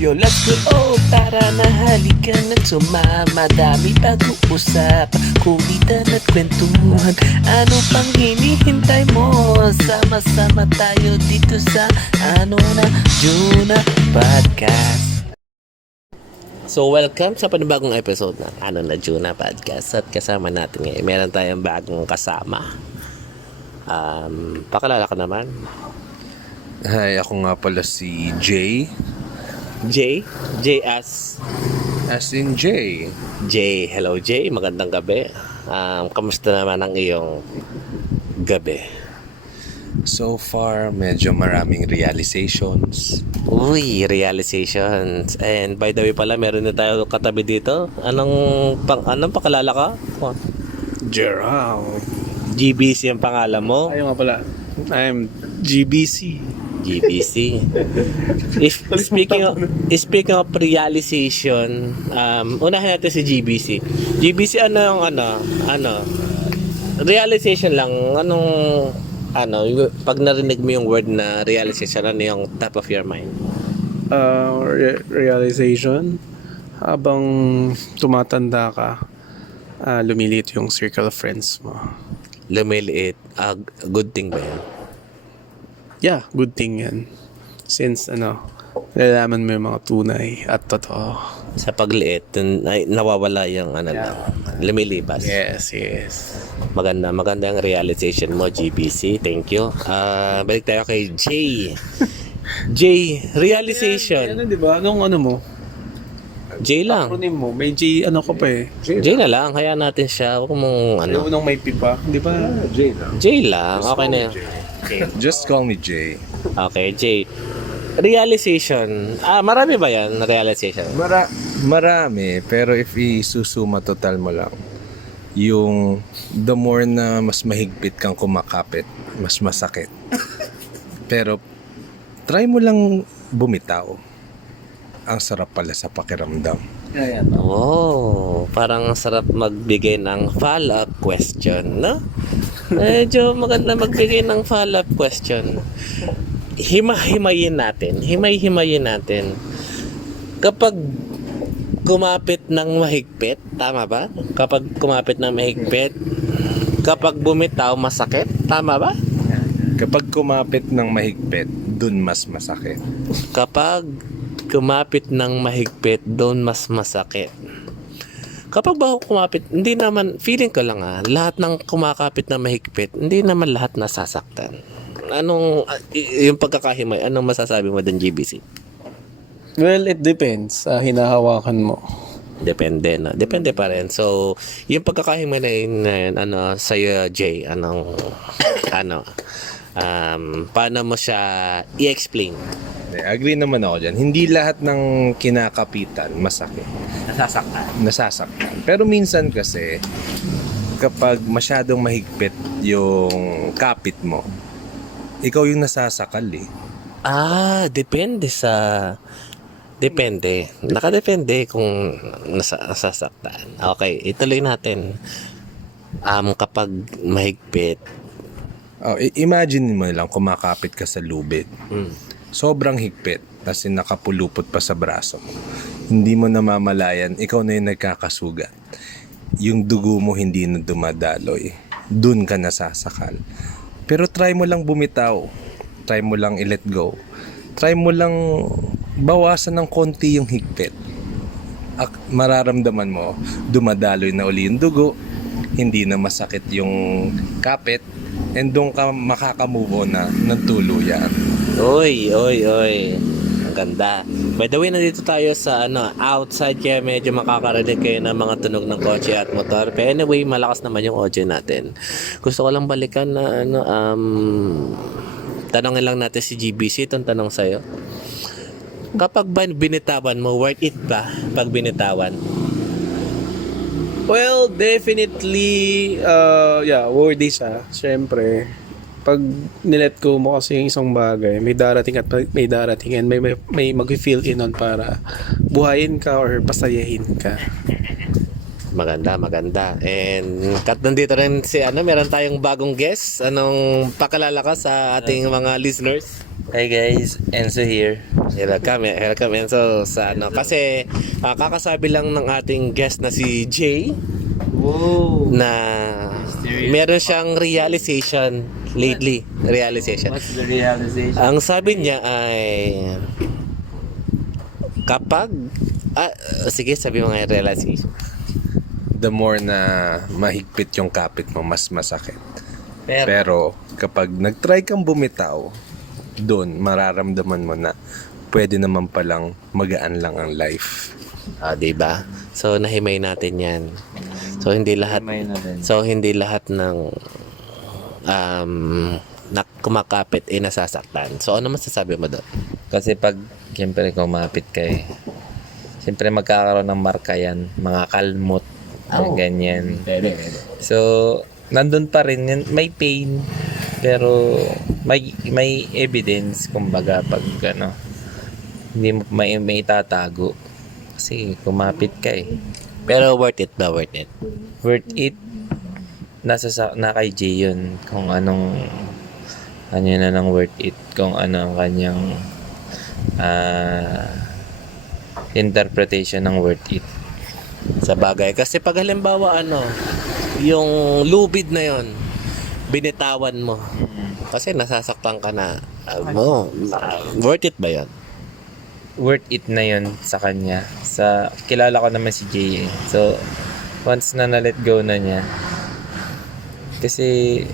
Yo, let's go, oh, tara na halika na sumama. Dami pag-uusap, kulitan at kwentuhan. Ano pang hinihintay mo? Sama-sama tayo dito sa Juna Podcast. So welcome sa panibagong episode ng Juna Podcast. At kasama natin ngayon, meron tayong bagong kasama. Pakilala ka naman. Hi, ako nga pala si Jay. Jay? Jay as in Jay. Jay. Hello Jay, magandang gabi. Kamusta naman ang iyong gabi? So far, medyo maraming realizations. Uy, realizations. And by the way pala, meron na tayo katabi dito. Anong pakilala ka? Gerald. GBC ang pangalan mo? Ayun nga pala. I'm GBC. GBC. Speaking of realization, unahin natin si GBC. GBC, realization lang, pag narinig mo yung word na realization, ano yung top of your mind? Realization, habang tumatanda ka, lumiliit yung circle of friends mo. Lumiliit, good thing ba yan? Yeah, good thing yan. Since, nalalaman mo yung mga tunay at totoo. Sa pagliit, nawawala yung lang, lumilipas. Yes. Maganda ang realization mo, GBC. Thank you. Balik tayo kay Jay. Jay, realization. Yan, di ba? Anong mo? Jay lang. Acronym mo. May J, ka pa eh. Jay na lang. Hayaan natin siya. Huwag mong Yung unang may P pa. Di ba? Jay lang. Jay lang. Okay na yun. Just call me Jay. Okay, Jay. Realization. Marami ba yan? Realization? Marami, pero if isusuma total mo lang, yung the more na mas mahigpit kang kumakapit, mas masakit. Pero try mo lang bumitaw. Ang sarap pala sa pakiramdam. Oh, parang sarap magbigay ng follow-up question, no? Medyo maganda magbigay ng follow-up question. Himay-himayin natin. Kapag kumapit ng mahigpit, tama ba? Kapag kumapit ng mahigpit, kapag bumitaw, masakit, tama ba? Kapag kumapit ng mahigpit, dun mas masakit. Kapag kumapit ng mahigpit, doon mas masakit. Kapag ba kumapit, hindi naman, feeling ko lang lahat ng kumakapit na mahigpit, hindi naman lahat nasasaktan. Yung pagkakahimay, anong masasabi mo din, GBC? Well, it depends sa hinahawakan mo. Depende, no? Depende pa rin. So, yung pagkakahimay na yun, sa'yo, Jay, paano mo siya i-explain? Agree naman ako dyan. Hindi lahat ng kinakapitan masakit. Nasasaktan. Pero minsan kasi, kapag masyadong mahigpit yung kapit mo, ikaw yung nasasakal eh. Depende. Nakadepende kung nasasaktan. Okay, ituloy natin. Kapag mahigpit. Imagine mo lang kumakapit ka sa lubid. Sobrang higpit, kasi nakapulupot pa sa braso mo. Hindi mo namamalayan, ikaw na yung nagkakasugat. Yung dugo mo hindi na dumadaloy. Dun ka nasasakal. Pero try mo lang bumitaw. Try mo lang i-let go. Try mo lang bawasan ng konti yung higpit. Mararamdaman mo, dumadaloy na uli yung dugo, hindi na masakit yung kapit, and doon ka makaka-move on na ng tuluyan. Oy. Ang ganda. By the way, nandito tayo sa outside, kaya medyo makakarinig kayo ng mga tunog ng kotse at motor. Pero anyway, malakas naman yung audio natin. Gusto ko lang balikan na tanongin lang natin si GBC itong tanong sa'yo. Kapag binitawan mo, worth it ba pag binitawan? Well, definitely, worthy siya. Siyempre, pag nilet go mo kasi yung isang bagay, may darating at may darating, and may mag-fill in on para buhayin ka or pasayahin ka. Maganda. And nandito rin meron tayong bagong guest. Anong pakilala ka sa ating mga listeners? Hi guys, Enzo here. Welcome Enzo sa ano. Kasi kakasabi lang ng ating guest na si Jay na meron siyang realization lately. What's the realization? Ang sabi niya ay kapag sige sabi mo nga yung realization. The more na mahigpit yung kapit mo, mas masakit. Pero Pero kapag nag-try kang bumitaw, doon mararamdaman mo na pwede naman palang magaan lang ang life. diba? So nahimay natin 'yan. So hindi lahat May na din. ng na kumakapit nasasaktan. So ano masasabi mo doon? Kasi pag, siyempre, kumapit ka eh. Siyempre, magkakaroon ng marka yan. Mga kalmot. Ganyan. So, nandun pa rin yun. May pain. Pero, may evidence, kumbaga, pag ano, hindi mo may itatago. Kasi, kumapit ka eh. Pero worth it ba? Worth it? Worth it, na kay Jay yun. Kung anong, kanya na ng worth it. Kung ano ang kanyang interpretation ng worth it. Sa bagay. Kasi pag halimbawa yung lubid na yon binitawan mo. Kasi nasasaktan ka na. Worth it ba yon? Worth it na yun sa kanya. Kilala ko naman si Jay eh. So, once na na-let go na niya, kasi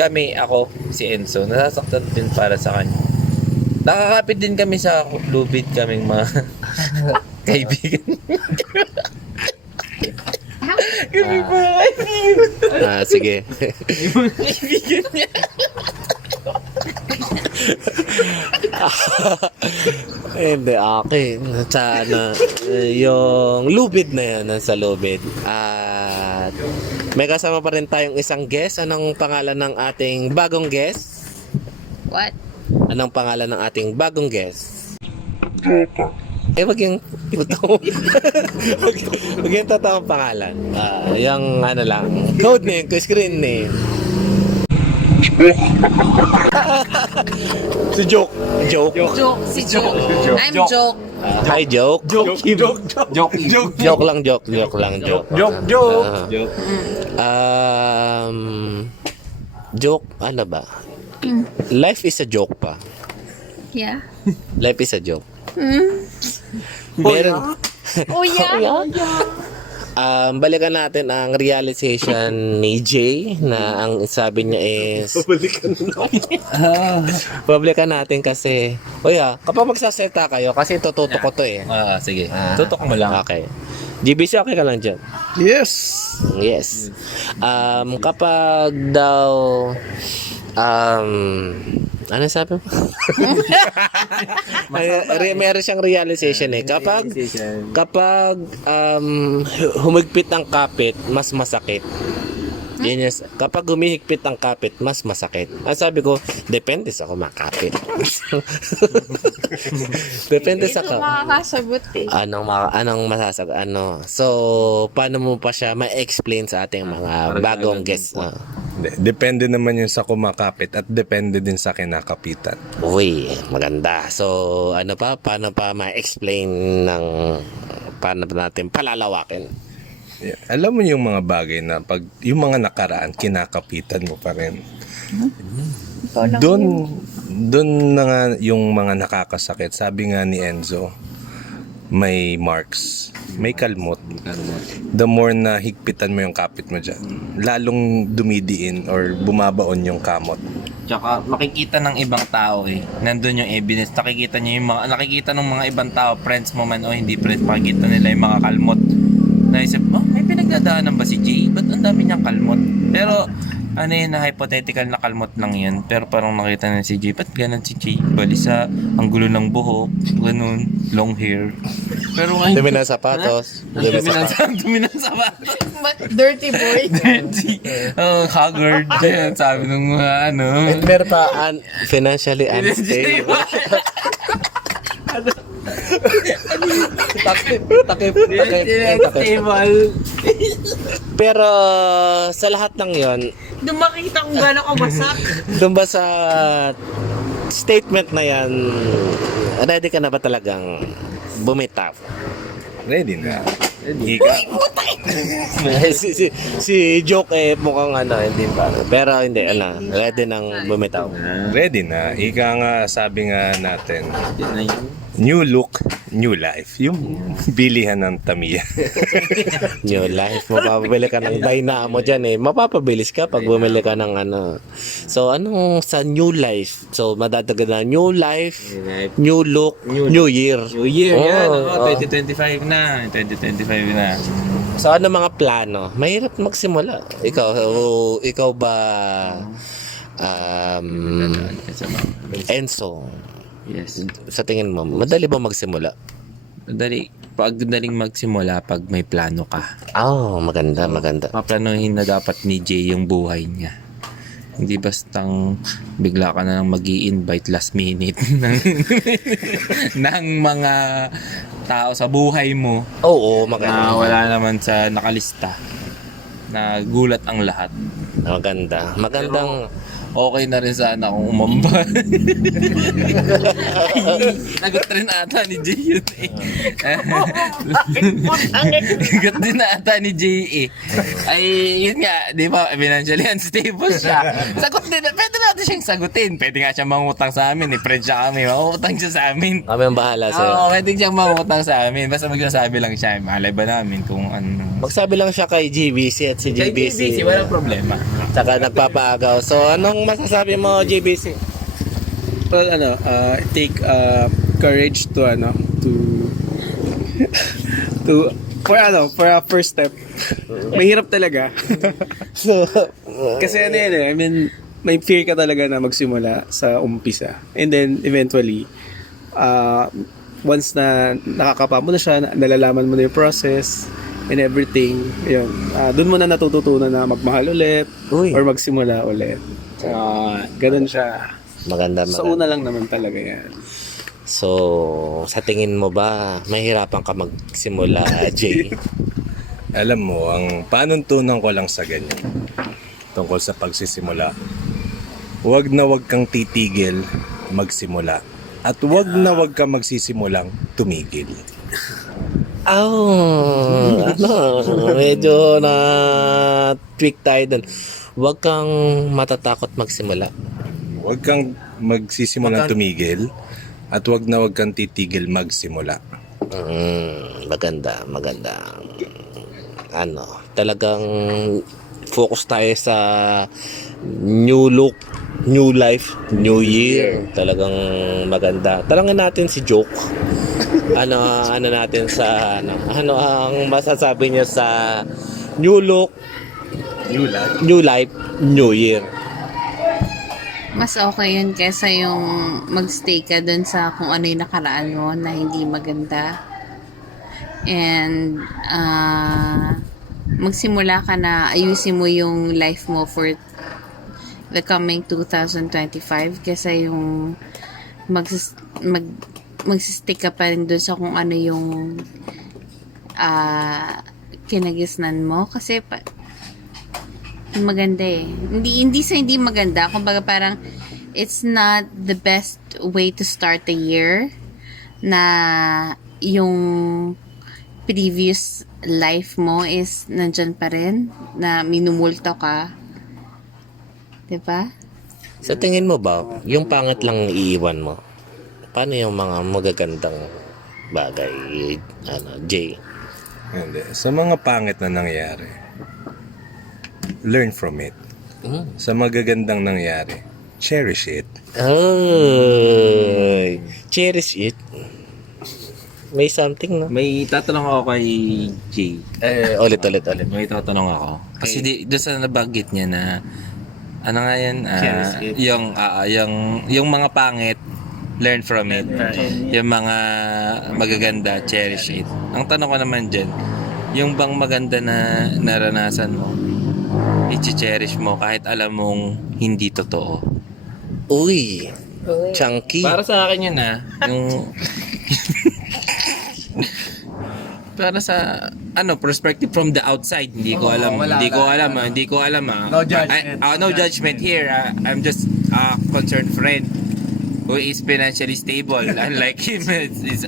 kami, ako, si Enzo, nasasaktan din para sa kanya. Nakakapit din kami sa lubid kaming mga kaibigan. Kami mga kaibigan. Sige. Kaibigan niya. Hindi, okay. Sana yung lubid na yan, nasa lubid. At may kasama pa rin tayong isang guest. Anong pangalan ng ating bagong guest? What? Anong pangalan ng ating bagong guest? Wag yung wag yung totoong pangalan. Yung lang, code name, screen name. Si Joke. Joke. Joke. Si Joke. I'm Joke. Hi, Joke. Joke lang. Joke, ano ba? Life is a joke pa. Yeah. Life is a joke. Mm. Meron. Oh, yeah. Balikan natin ang realization ni Jay na ang sabi niya is Publikan natin kasi kapag magsaseta kayo kasi tututok ko to eh. Sige. Tutok mo lang. Okay. GBC, okay ka lang dyan? Yes. Yes. Kapag daw ano sabi mo? Meron siyang realization eh. Kapag humigpit ang kapit, mas masakit. Yun yes. Kapag humihigpit ang kapit, mas masakit. Ang sabi ko, depende sa kumakapit. Depende sa Ito makakasagot eh. anong masasagot? So, paano mo pa siya ma-explain sa ating mga bagong guests? Depende naman yun sa kumakapit at depende din sa kinakapitan. Uy, maganda. So, paano pa ma-explain paano natin palalawakin? Yeah. Alam mo yung mga bagay na pag yung mga nakaraan, kinakapitan mo pa rin. Doon na nga yung mga nakakasakit. Sabi nga ni Enzo, may marks, may kalmot. The more na higpitan mo yung kapit mo dyan, lalong dumidiin or bumabaon yung kamot. Tsaka makikita ng ibang tao eh. Nandun yung evidence. Nakikita nakikita ng mga ibang tao, friends mo man o hindi friends, makikita nila yung mga kalmot. Naisip, may pinagdadaanan ba si Jay? Ba't ang dami niyang kalmot? Pero, na hypothetical na kalmot lang yan. Pero parang nakita na si Jay, ba't ganun si Jay? Balisa, ang gulo ng buhok, ganun, long hair. Pero ngayon, Dumi ng sapatos. dumi ng sapatos. Dirty boy. Dirty. Haggard. Yan, sabi ng mga And meron pa financially unstable. Takip. Pero sa lahat ng yon, Doon makita kung gano'n kabasak. doon ba sa statement na yan, ready ka na ba talagang bumitaw? Ready na. Ika. si Joke mukhang hindi pa. Pero hindi, ready nang bumitaw. Ready na. Ika nga, sabi nga natin, Yan na yun. new look, new life. Yung bilihan ng Tamiya. New life, mapapabili ka ng Dynamo dyan mapapabilis ka pag bumili ka ng So anong sa new life? So madadagan na new life, new look, new year. New Year, yan. Oo. 2025 na. 2025 na. So ano mga plano? Mahirap magsimula. Ikaw ba Enzo, Yes. sa tingin mo, madali ba magsimula? Daling magsimula pag may plano ka. Maganda. Paplanuhin na dapat ni Jay yung buhay niya. Hindi bastang bigla ka na lang mag-i-invite last minute ng mga tao sa buhay mo Oo, na maganda. wala naman sa nakalista. Na gulat ang lahat. Magandang Okay na rin sana kung umamba. Nagot rin ata ni Jay yun Nagot din ata ni Jay Ay, yun nga, di ba, financially unstable siya. Sagot din, pwede natin siyang sagutin. Pwede nga siya mangutang sa amin. Friend siya kami, mangutang siya sa amin. kami ang bahala sa'yo. Oo, pwede siyang mangutang sa amin. Basta magsasabi lang siya, malay ba namin kung ano. Magsabi lang siya kay GBC at si Kay GBC. walang problema. Tsaka nagpapaagaw. So anong masasabi mo, GBC? Well, take courage to for a first step. Mahirap talaga. So, Kasi I mean, may fear ka talaga na magsimula sa umpisa. And then, eventually, once na nakakapa mo na siya, nalalaman mo na yung process and everything, yun, dun mo na natututunan na magmahal ulit Uy. or magsimula ulit. Ganun siya. maganda. Sa una lang naman talaga yan. So, sa tingin mo ba, mahirapan ka magsimula, Jay? Alam mo, ang panuntunan ko lang sa ganyan, tungkol sa pagsisimula, huwag na huwag kang titigil magsimula. At huwag na huwag kang magsisimulang tumigil. Medyo na tweak tayo dun. Huwag kang matatakot magsimula. Huwag kang magsisimulang tumigil at huwag na huwag kang titigil magsimula. Maganda. Talagang focus tayo sa new look, new life, new year. Talagang maganda. Talangin natin si Joke. Ano natin sa ano ang masasabi niya sa new look, new life, new year. Mas okay yun kesa yung magstay ka dun sa kung ano yung nakaraan mo na hindi maganda. And magsimula ka na ayusin mo yung life mo for the coming 2025 kesa yung magsistick ka pa rin dun sa kung ano yung kinagisnan mo kasi maganda hindi maganda, kumbaga parang it's not the best way to start the year na yung previous life mo is nandyan pa rin na minumulto ka, diba? Sa tingin mo ba, yung pangit lang iiwan mo? Paano yung mga magagandang bagay, Jay? Hindi. Sa mga pangit na nangyari, learn from it. Sa magagandang nangyari, cherish it. Cherish it. May something, no? May tatanong ako kay Jay. Ulit. May tatanong ako. Kasi doon sa nabanggit niya na ano nga yan, yung mga pangit, learn from it. Yung mga magaganda, cherish it. Ang tanong ko naman dyan, yung bang maganda na naranasan mo, i-cherish mo kahit alam mong hindi totoo. Uy, chunky. Para sa akin yun yung para sa perspective from the outside, hindi ko alam. No judgment. No judgment here. I'm just a concerned friend. who is financially stable. Unlike him, is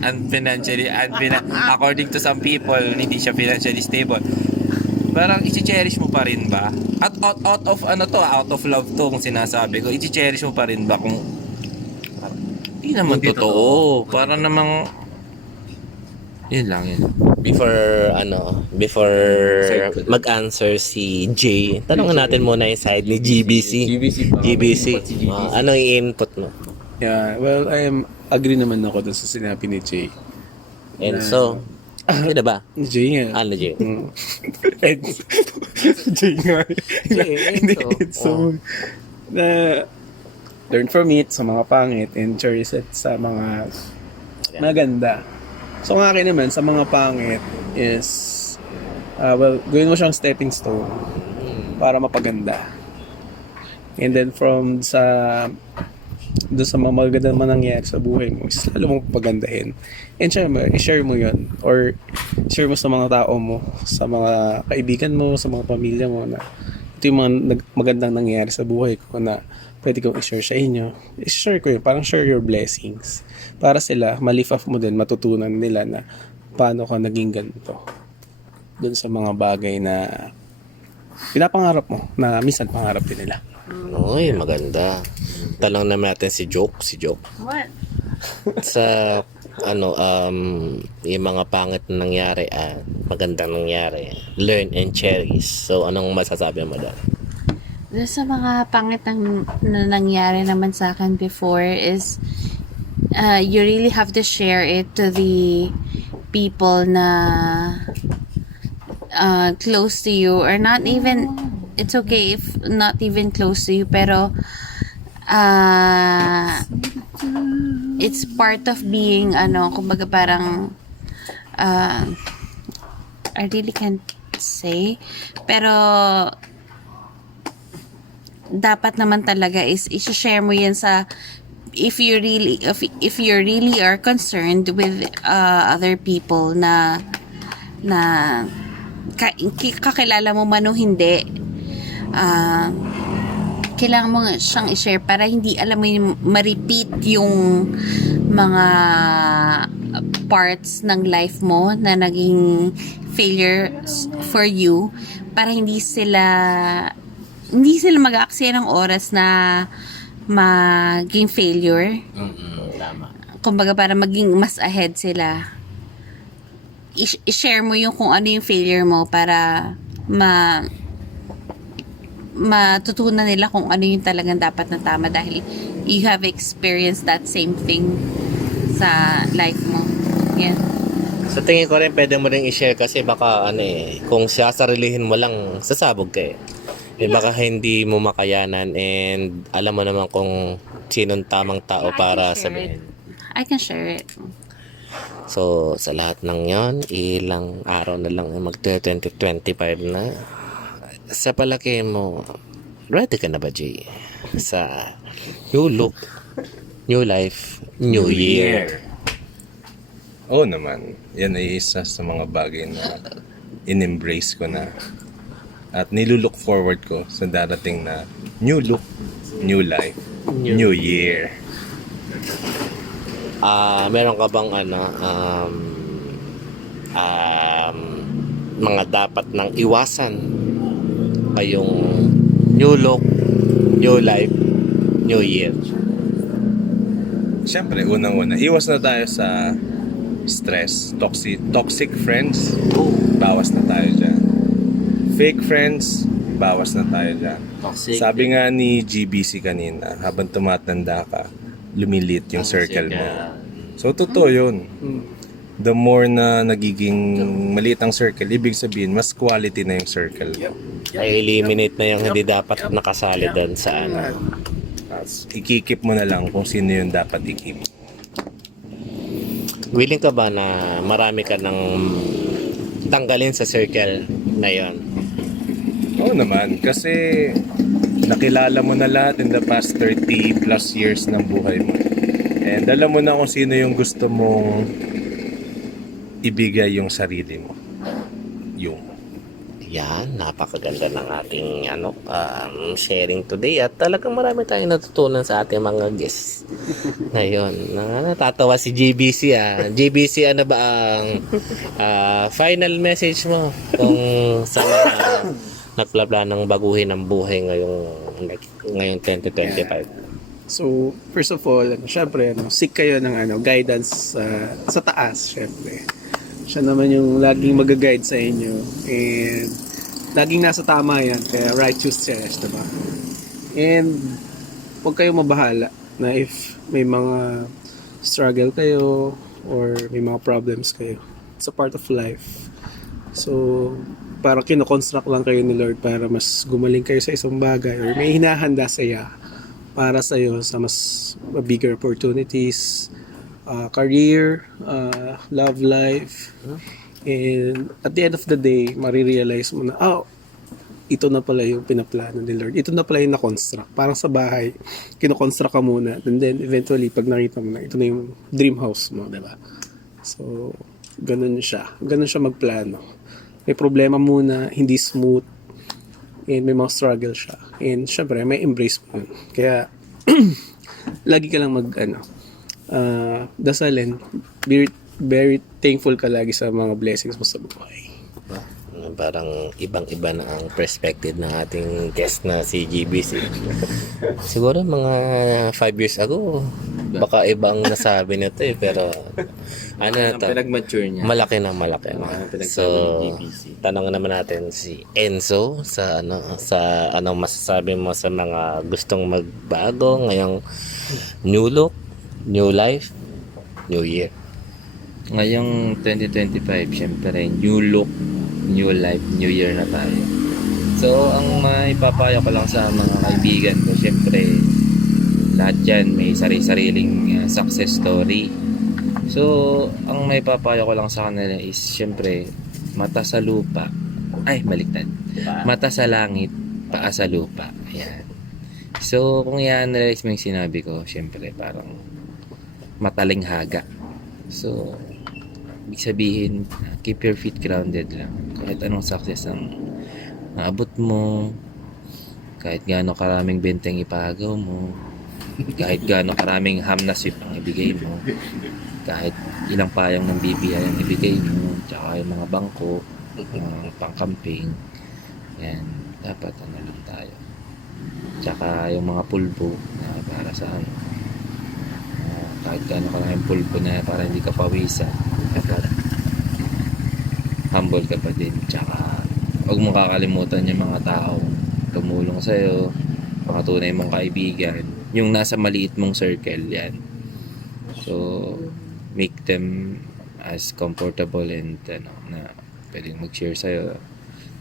according to some people, hindi siya financially stable. Parang i-cherish mo pa rin ba? At out of love to kung sinasabi ko, i-cherish mo pa rin ba kung hindi naman totoo. Para namang yun lang. Before mag-answer si Jay, tanongin natin muna yung side ni GBC. Anong i-input mo? Yeah, well, agree naman ako dun sa sinabi ni Jay. Enzo, sino ba? Jay nga. Ano, Jay? Enzo. Jay nga. Hindi, Enzo. Enzo. Na learn from it sa mga pangit and cherish it sa mga maganda. So, ang akin naman, sa mga pangit is, gawin mo siyang stepping stone para mapaganda. And then from doon sa mga maganda man nangyari sa buhay mo, is lalo mong pagandahin. And i-share mo yun. Or share mo sa mga tao mo, sa mga kaibigan mo, sa mga pamilya mo na ito yung mga magandang nangyari sa buhay ko na pwede kong i-share sa inyo. I-share ko yun. Parang share your blessings. Para sila, ma-lift up mo din, matutunan nila na paano ka naging ganito. Doon sa mga bagay na pinapangarap mo, na minsan pangarap din nila. Uy, maganda. Tanong naman natin si Joke. What? Sa yung mga pangit na nangyari magandang nangyari, learn and cherish. So anong masasabi mo doon? Doon sa mga pangit na nangyari naman sa akin before is you really have to share it to the people na close to you, or not even, it's okay if not even close to you, pero it's part of being kumbaga parang I really can't say, pero dapat naman talaga is i-share mo yan sa if you really are concerned with other people na kakilala mo man o hindi, kailangan mo siyang i-share para hindi alam mo yung ma-repeat yung mga parts ng life mo na naging failure for you, para hindi sila mag-aaksaya ng oras na maging failure. Tama. Kumbaga para maging mas ahead sila. I-share mo yung kung ano yung failure mo para matutunan nila kung ano yung talagang dapat na tama, dahil you have experienced that same thing sa life mo. Yeah. Sa tingin ko rin pwede mo rin i-share kasi baka kung sasarilihin mo lang, sasabog ka baka hindi mo makayanan, and alam mo naman kung sinong tamang tao para sabihin. I can share it. So, sa lahat ng yon, ilang araw na lang mag-2025 na. Sa palaki mo, ready ka na ba, Jay? Sa new look, new life, new year. Oo naman. Yan ay isa sa mga bagay na in-embrace ko na. At nilulook forward ko sa darating na new look, new life, new year. Meron ka bang mga dapat nang iwasan kayong new look, new life, new year? Siyempre, unang-una, iwas na tayo sa stress, toxic friends, bawas na tayo dyan. Fake friends, bawas na tayo dyan. Toxic. Sabi nga ni GBC kanina, habang tumatanda ka, lumilit yung circle mo. So, totoo yun. The more na nagiging maliit ang circle, ibig sabihin, mas quality na yung circle. I-eliminate na yung hindi dapat nakasali doon sa Ikikip mo na lang kung sino yung dapat ikip. Willing ka ba na marami ka nang tanggalin sa circle na yon? Oo naman, kasi nakilala mo na lahat in the past 30 plus years ng buhay mo. And alam mo na kung sino yung gusto mong ibigay yung sarili mo. yan, napakaganda ng ating sharing today at talagang marami tayong natutunan sa ating mga guests. Ngayon, natatawa si GBC GBC, ano ba ang final message mo kung sa mga nagplaplanong baguhin ang buhay ngayong 2025? So, first of all, syempre, seek kayo ng guidance sa taas, syempre. Siya naman yung laging mag-guide sa inyo. And, laging nasa tama yan. Kaya, righteous choice, diba? And, huwag kayong mabahala na if may mga struggle kayo or may mga problems kayo. It's a part of life. So, parang kinoconstruct lang kayo ni Lord para mas gumaling kayo sa isang bagay or may hinahanda saya para sa iyo sa mas bigger opportunities, career, love life. And at the end of the day, marirealize mo na, ito na pala yung pinaplano ni Lord. Ito na pala yung na-construct. Parang sa bahay, kinoconstruct ka muna. And then eventually, pag nakita mo na, ito na yung dream house mo, diba? So, ganun siya. Ganun siya magplano. May problema muna, hindi smooth, and may mga struggle siya. And syempre, may embrace mo yun. Kaya, lagi ka lang dasalin. Be very thankful ka lagi sa mga blessings mo sa buhay. Parang ibang-iba na ang perspective ng ating guest na si GBC. Siguro mga 5 years ago, baka ibang nasabi nito pero Ang pinag-mature niya. malaki na. pinagsabi So, ni GBC. tanong naman natin si Enzo sa anong masasabi mo sa mga gustong magbago ngayong new look, new life, new year. Ngayong 2025, syempre, new look, new life, new year na tayo. So, ang maipapayo ko lang sa mga kaibigan ko, syempre, lahat dyan may sari-sariling success story. So, ang maipapayo ko lang sa kanila is, syempre, mata sa lupa. Ay, baliktad. Mata sa langit, paa sa lupa. Ayan. So, kung i-analyze mo yung sinabi ko, syempre, parang mataling haga. So, ibig sabihin, keep your feet grounded lang. Kahit anong success ang naabot mo, kahit gaano karaming benteng ipagaw mo, kahit gaano karaming hamnasip ang ibigay mo, kahit ilang payang ng BPI ang ibigay mo, tsaka yung mga bangko, pang-camping, yan, dapat lang tayo. Tsaka yung mga pulbo na para sa kahit gaano karaming pulbo na para hindi ka pawisan, dapat humble ka pa din. Tsaka huwag mong kakalimutan yung mga tao tumulong sa'yo, mga tunay mong kaibigan, yung nasa maliit mong circle, yan. So, make them as comfortable and na pwedeng mag-share sa'yo.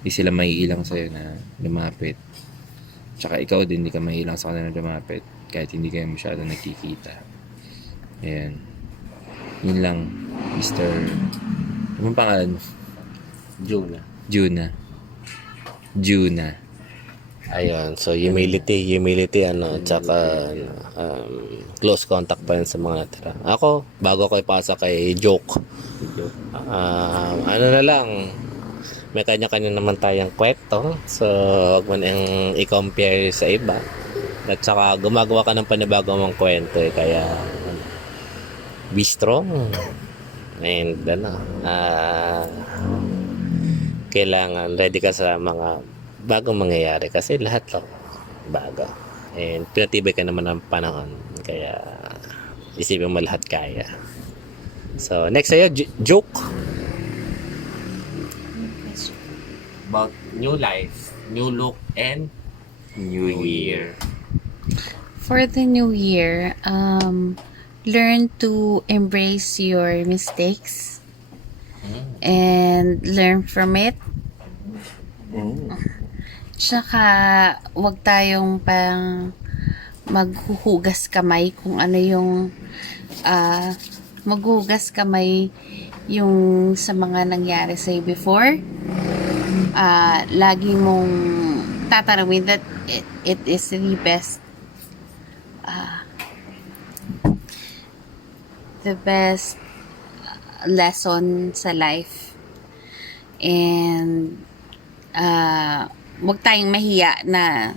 Hindi sila maiilang sa'yo na lumapit. Tsaka ikaw din, hindi ka maiilang sa kanila na lumapit kahit hindi kayo masyado nagkikita. Ayan. Yun lang, Mr. Anong pangalan mo? Juna. Ayun, so humility, tsaka close contact pa yun sa mga natira. Ako, bago ko ipasa kay Joke, na lang, may kanya-kanya naman tayong kwento, so huwag mo nang i-compare sa iba. At saka gumagawa ka ng panibago mong kwento, kaya be strong. And kailangan ready ka sa mga bagong mangyayari kasi lahat lang bago. And pinatibay ka naman ng panahon. Kaya isipin mo lahat kaya. So next sa'yo, Joke. About new life, new look, and new year. For the new year, learn to embrace your mistakes and learn from it. Tsaka, wag tayong pang maghuhugas kamay kung ano yung maghuhugas kamay yung sa mga nangyari sa'yo before. Lagi mong tatanungin that it is the best lesson sa life. And wag tayong mahiya na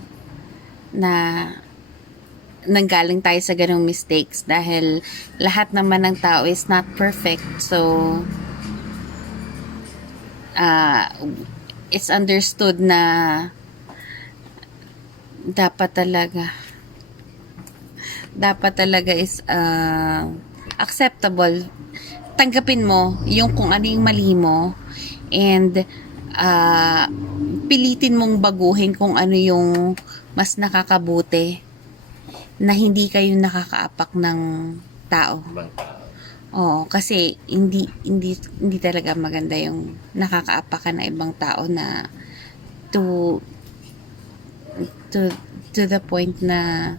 nanggaling tayo sa ganong mistakes dahil lahat naman ng tao is not perfect. So, it's understood na dapat talaga is acceptable. Tanggapin mo yung kung ano yung mali mo and pilitin mong baguhin kung ano yung mas nakakabuti na hindi kayo nakakaapak ng tao. Oo, kasi hindi talaga maganda yung nakakaapakan ng ibang tao na to the point na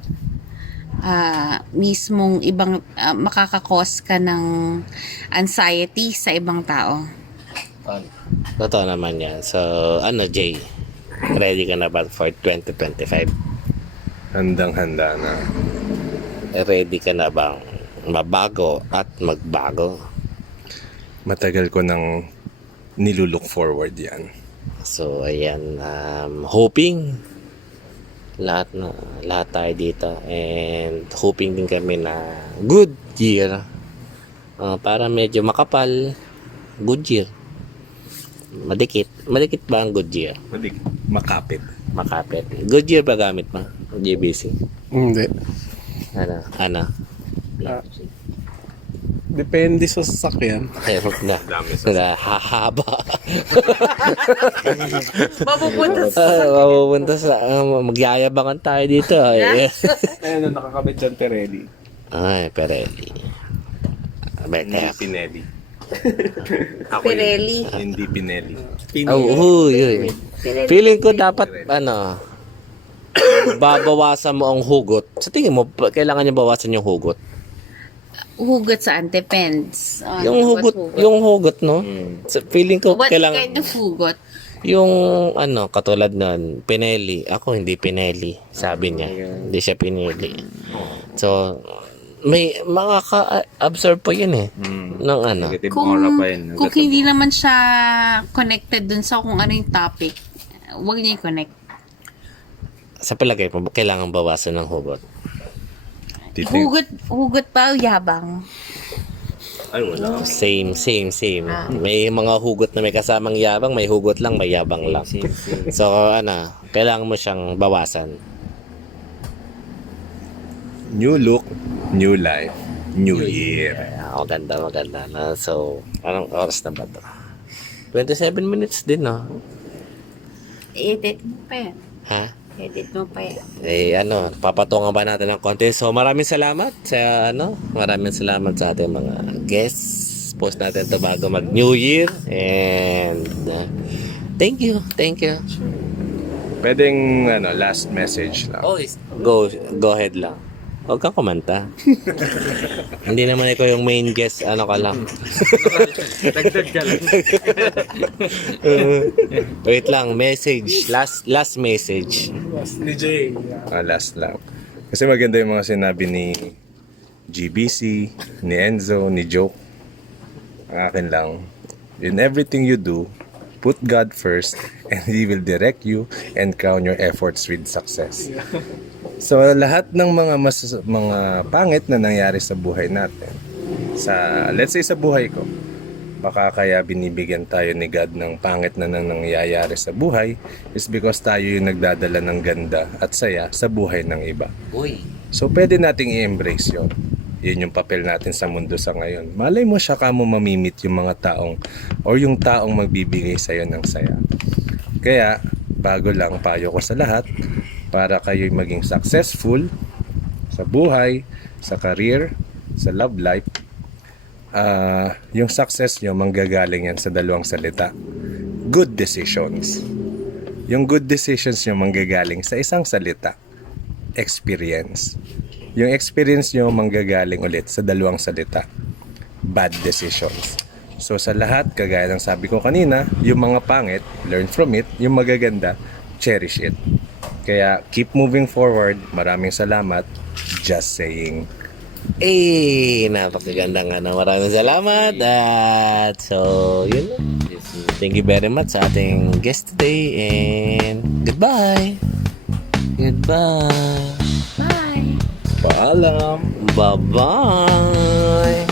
mismong ibang makakakos ka ng anxiety sa ibang tao. Totoo naman yan. So, Jay? Ready ka na ba for 2025? Handang-handa na. Ready ka na bang mabago at magbago? Matagal ko nang nilulook forward yan. So, ayan. Hoping lahat tayo dito, and hoping din kami na good year, para medyo makapal. Good year. Madikit ba ang good year? Makapit. Makapit. Good year ba gamit mo? GBC. Hindi. Ano? Depende sa sasakyan. Ay, wag na. Dami sa Hahaba. Mapupunta sa magyayabangan tayo dito. Ay, Ayun, nakakabit dyan, Pirelli. Pirelli. Hindi Pinelli. Ako Pirelli. yun. Hindi Pinelli. Yun. Feeling ko dapat, babawasan mo ang hugot. Sa tingin mo, kailangan niya bawasan yung hugot? Hugot saan? Depends. Yung hugot, no? So, feeling ko, What kailangan, kind of hugot? yung, katulad nun, Pinelli. Ako, hindi Pinelli. Sabi niya. Hindi siya Pinelli. So, may makaka-absorb po yun ng Negative Kung, aura pa yun. kung hindi naman siya connected dun sa kung ano yung topic, huwag niya i-connect. Sa palagay mo, kailangan bawasan ng hugot. Hugot pa o yabang? Ay, wala. Same. May mga hugot na may kasamang yabang, may hugot lang, may yabang lang. So, kailangan mo siyang bawasan. New look, new life, new year. Maganda. So, anong oras na ba ito? 27 minutes din, no? Edit mo pa yan. Ha? Edit mo pa yan. Papatungan ba natin ng konti? So, maraming salamat sa ating mga guests. Post natin ito bago mag New Year. And, thank you. Pwedeng, last message lang. Go ahead lang. Huwag kang kumanta. Hindi naman ikaw yung main guest, ka lang. Dagdag ka lang. Wait lang, message. Last message. Ni Jay. Last lang. Kasi maganda yung mga sinabi ni GBC, ni Enzo, ni Joke. Ang akin lang, in everything you do, put God first and He will direct you and crown your efforts with success. So lahat ng mga pangit na nangyari sa buhay natin, let's say sa buhay ko, baka kaya binibigyan tayo ni God ng pangit na nangyayari sa buhay is because tayo yung nagdadala ng ganda at saya sa buhay ng iba. So pwede nating i-embrace yun. Yun yung papel natin sa mundo sa ngayon. Malay mo siya ka mo mamimit yung mga taong or yung taong magbibigay sa'yo ng saya. Kaya bago lang payo ko sa lahat, para kayo'y maging successful sa buhay, sa career, sa love life, yung success nyo manggagaling yan sa dalawang salita. Good decisions. Yung good decisions nyo manggagaling sa isang salita. Experience. Yung experience nyo manggagaling ulit sa dalawang salita. Bad decisions. So sa lahat, kagaya ng sabi ko kanina, yung mga pangit, learn from it. Yung magaganda, cherish it. Kaya keep moving forward. Maraming salamat. Just saying. Napakaganda nga na. Maraming salamat. At so, yun. Thank you very much sa ating guest today and goodbye. Goodbye. Bye! Paalam. Bye-bye.